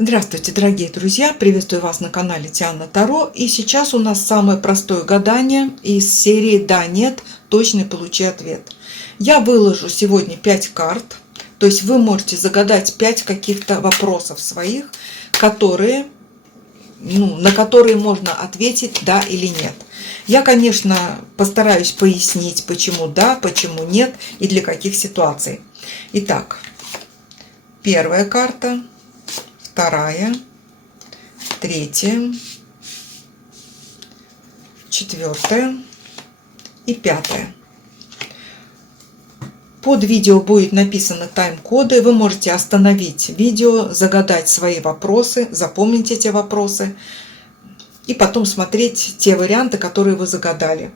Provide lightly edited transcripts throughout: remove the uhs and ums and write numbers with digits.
Здравствуйте, дорогие друзья! Приветствую вас на канале Тиана Таро. И сейчас у нас самое простое гадание из серии «Да, нет, точный получи ответ». Я выложу сегодня 5 карт, то есть вы можете загадать 5 каких-то вопросов своих, на которые можно ответить «да» или «нет». Я, конечно, постараюсь пояснить, почему «да», почему «нет» и для каких ситуаций. Итак, первая карта, вторая, третья, четвертая и пятая. Под видео будет написано тайм-коды. Вы можете остановить видео, загадать свои вопросы, запомнить эти вопросы и потом смотреть те варианты, которые вы загадали.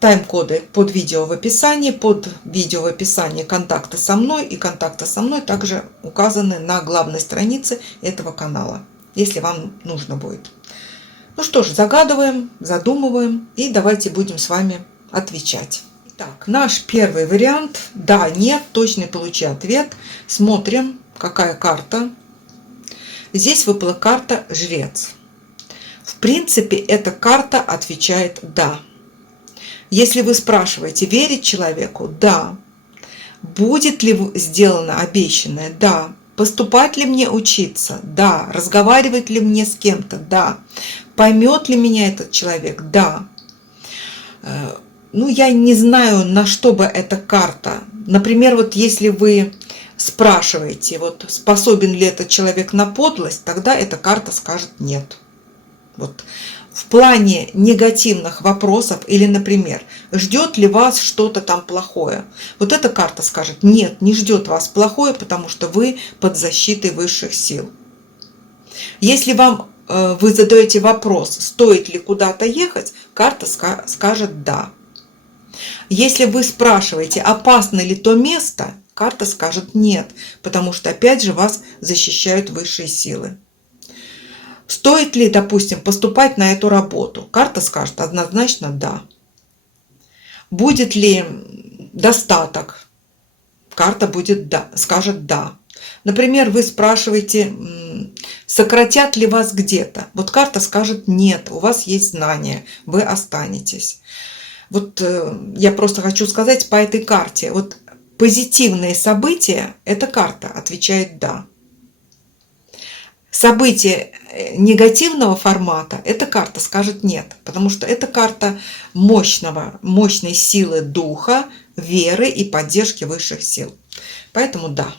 Тайм-коды под видео в описании. Под видео в описании контакты со мной. И контакты со мной также указаны на главной странице этого канала, если вам нужно будет. Ну что ж, загадываем, задумываем и давайте будем с вами отвечать. Итак, наш первый вариант. Да, нет, точный получи ответ. Смотрим, какая карта. Здесь выпала карта Жрец. В принципе, эта карта отвечает «да». Если вы спрашиваете, верить человеку? Да. Будет ли сделано обещанное? Да. Поступать ли мне учиться? Да. Разговаривать ли мне с кем-то? Да. Поймет ли меня этот человек? Да. Я не знаю, на что бы эта карта. Например, вот если вы спрашиваете, вот способен ли этот человек на подлость, тогда эта карта скажет нет. Вот. В плане негативных вопросов или, например, ждет ли вас что-то там плохое, вот эта карта скажет нет, не ждет вас плохое, потому что вы под защитой высших сил. Если вы задаете вопрос, стоит ли куда-то ехать, карта скажет да. Если вы спрашиваете, опасно ли то место, карта скажет нет, потому что опять же вас защищают высшие силы. Стоит ли, допустим, поступать на эту работу? Карта скажет однозначно да. Будет ли достаток? Карта скажет да. Например, вы спрашиваете, сократят ли вас где-то? Вот карта скажет нет, у вас есть знания, вы останетесь. Вот я просто хочу сказать по этой карте. Вот позитивные события, эта карта отвечает да. События негативного формата, эта карта скажет нет, потому что это карта мощной силы духа, веры и поддержки высших сил. Поэтому да.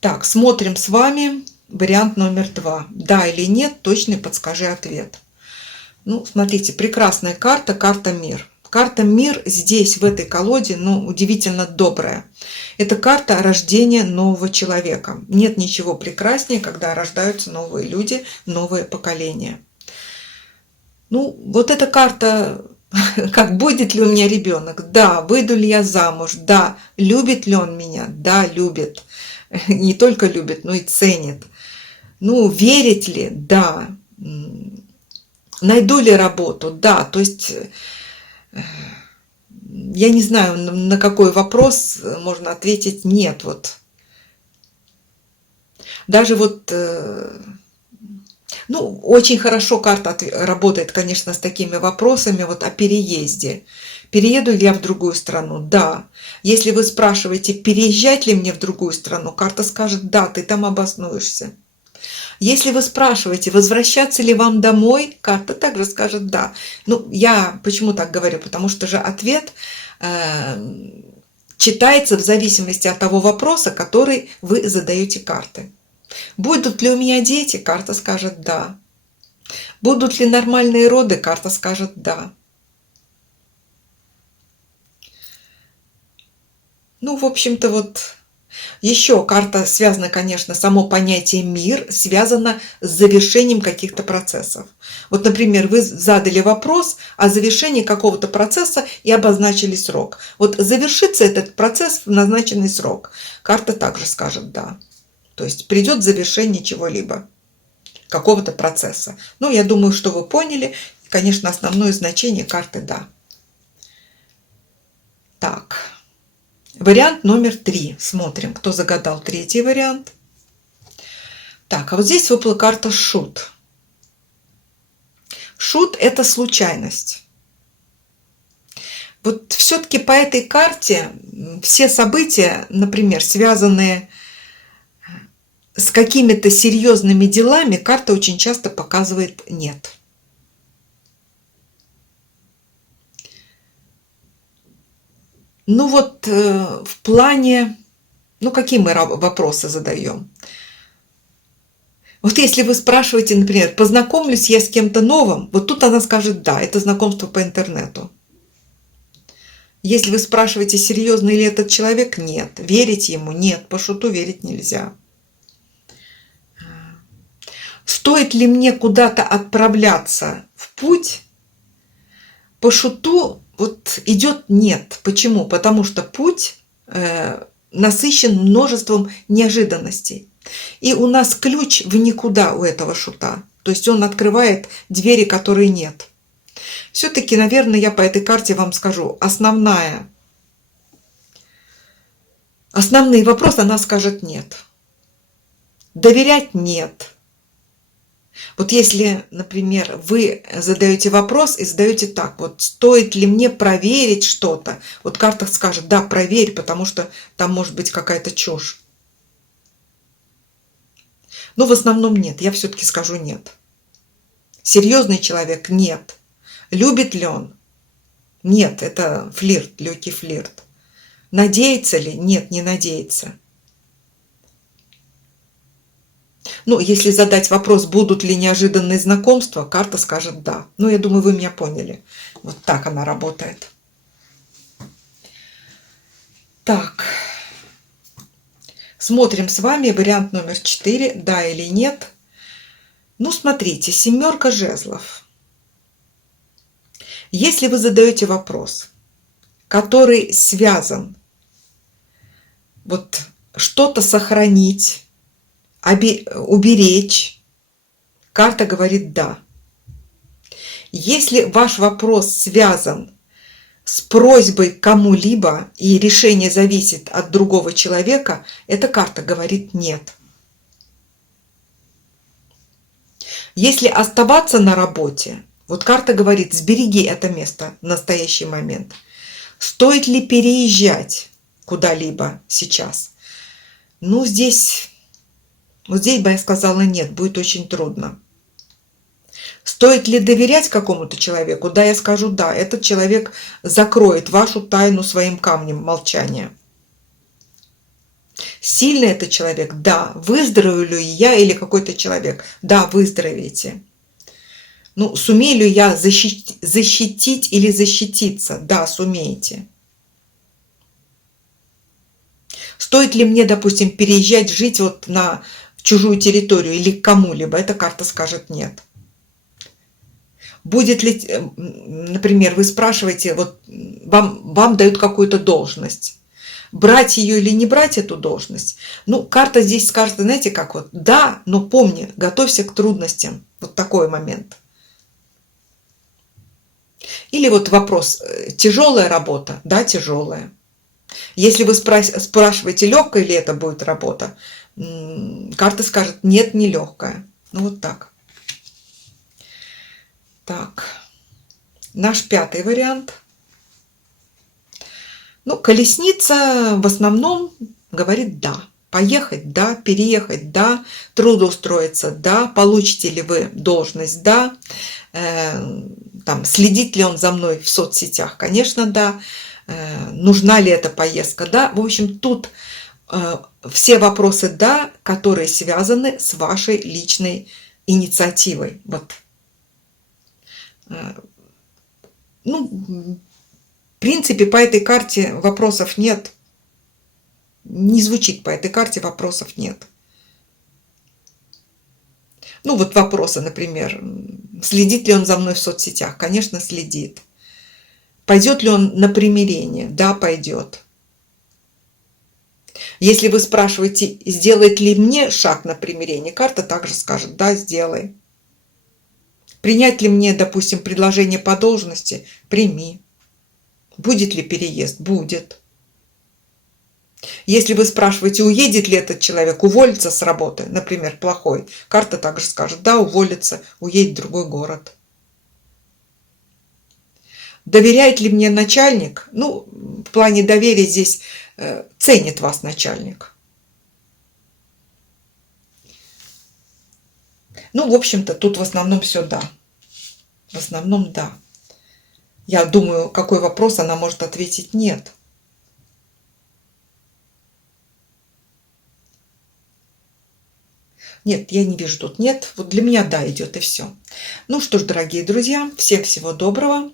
Так, смотрим с вами вариант номер 2. Да или нет, точный подскажи ответ. Смотрите, прекрасная карта, карта Мир. Карта Мир здесь, в этой колоде, удивительно добрая. Это карта рождения нового человека. Нет ничего прекраснее, когда рождаются новые люди, новое поколение. Вот эта карта, как будет ли у меня ребенок? Да. Выйду ли я замуж? Да. Любит ли он меня? Да, любит. Не только любит, но и ценит. Верит ли? Да. Найду ли работу? Да. То есть я не знаю, на какой вопрос можно ответить нет. Вот. Даже очень хорошо карта работает, конечно, с такими вопросами о переезде. Перееду ли я в другую страну? Да. Если вы спрашиваете, переезжать ли мне в другую страну, карта скажет да, ты там обоснуешься. Если вы спрашиваете, возвращаться ли вам домой, карта также скажет да. Я почему так говорю? Потому что же ответ читается в зависимости от того вопроса, который вы задаете карты. Будут ли у меня дети? Карта скажет да. Будут ли нормальные роды? Карта скажет да. В общем-то, еще карта связана, конечно, само понятие «мир» связано с завершением каких-то процессов. Вот, например, вы задали вопрос о завершении какого-то процесса и обозначили срок. Вот завершится этот процесс в назначенный срок. Карта также скажет «да». То есть придет завершение чего-либо, какого-то процесса. Я думаю, что вы поняли. Конечно, основное значение карты «да». Так. Вариант номер 3. Смотрим, кто загадал третий вариант. Так, а вот здесь выпала карта шут. Шут – это случайность. Вот все-таки по этой карте все события, например, связанные с какими-то серьезными делами, карта очень часто показывает нет. Ну вот в плане, ну какие мы вопросы задаем? Вот если вы спрашиваете, например, познакомлюсь я с кем-то новым, вот тут она скажет да, это знакомство по интернету. Если вы спрашиваете, серьезный ли этот человек, нет. Верить ему, нет. По шуту верить нельзя. Стоит ли мне куда-то отправляться в путь? По шуту вот идет нет. Почему? Потому что путь насыщен множеством неожиданностей. И у нас ключ в никуда у этого шута. То есть он открывает двери, которые нет. Все-таки, наверное, я по этой карте вам скажу, основные вопросы она скажет нет. Доверять нет. Вот если, например, вы задаете вопрос и задаете так, вот стоит ли мне проверить что-то, вот карта скажет, да, проверь, потому что там может быть какая-то чушь. Но в основном нет, я все-таки скажу нет. Серьезный человек – нет. Любит ли он? Нет, это флирт, легкий флирт. Надеется ли? Нет, не надеется. Ну, если задать вопрос, будут ли неожиданные знакомства, карта скажет да. Ну, я думаю, вы меня поняли. Вот так она работает. Так. Смотрим с вами вариант номер 4, да или нет. Ну, смотрите, 7 жезлов. Если вы задаете вопрос, который связан, вот что-то сохранить, уберечь, карта говорит да. Если ваш вопрос связан с просьбой кому-либо и решение зависит от другого человека, эта карта говорит нет. Если оставаться на работе, вот карта говорит, сбереги это место в настоящий момент. Стоит ли переезжать куда-либо сейчас? Ну, здесь бы я сказала нет, будет очень трудно. Стоит ли доверять какому-то человеку? Да, я скажу да. Этот человек закроет вашу тайну своим камнем молчания. Сильный этот человек? Да. Выздоровею ли я или какой-то человек? Да, выздоровеете. Ну, сумею ли я защитить или защититься? Да, сумеете. Стоит ли мне, допустим, переезжать, жить вот в чужую территорию или к кому-либо? Эта карта скажет нет. Будет ли, например, вы спрашиваете, вот вам дают какую-то должность, брать ее или не брать эту должность? Ну, карта здесь скажет, знаете, как вот, да, но помни, готовься к трудностям. Вот такой момент. Или вот вопрос, тяжелая работа? Да, тяжелая. Если вы спрашиваете, легкая ли это будет работа, карта скажет, нет, не легкая. Ну, вот так. Так, наш 5-й вариант. Ну, колесница в основном говорит да. Поехать, да, переехать, да, трудоустроиться, да, получите ли вы должность, да, там, следит ли он за мной в соцсетях, конечно, да, нужна ли эта поездка, да. В общем, тут все вопросы да, которые связаны с вашей личной инициативой. Вот. Ну, в принципе, по этой карте вопросов нет. Не звучит по этой карте, вопросов нет. Ну, вот вопросы, например, следит ли он за мной в соцсетях? Конечно, следит. Пойдет ли он на примирение? Да, пойдет. Если вы спрашиваете, сделает ли мне шаг на примирение, карта также скажет, да, сделай. Принять ли мне, допустим, предложение по должности? Прими. Будет ли переезд? Будет. Если вы спрашиваете, уедет ли этот человек, уволится с работы, например, плохой, карта также скажет, да, уволится, уедет в другой город. Доверяет ли мне начальник? Ну, в плане доверия здесь ценит вас начальник. Ну, в общем-то, тут в основном все да. В основном да. Я думаю, какой вопрос она может ответить нет. Нет, я не вижу тут нет. Вот для меня да идет и все. Ну что ж, дорогие друзья, всем всего доброго,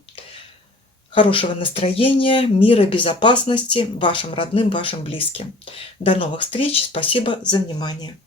хорошего настроения, мира, безопасности вашим родным, вашим близким. До новых встреч. Спасибо за внимание.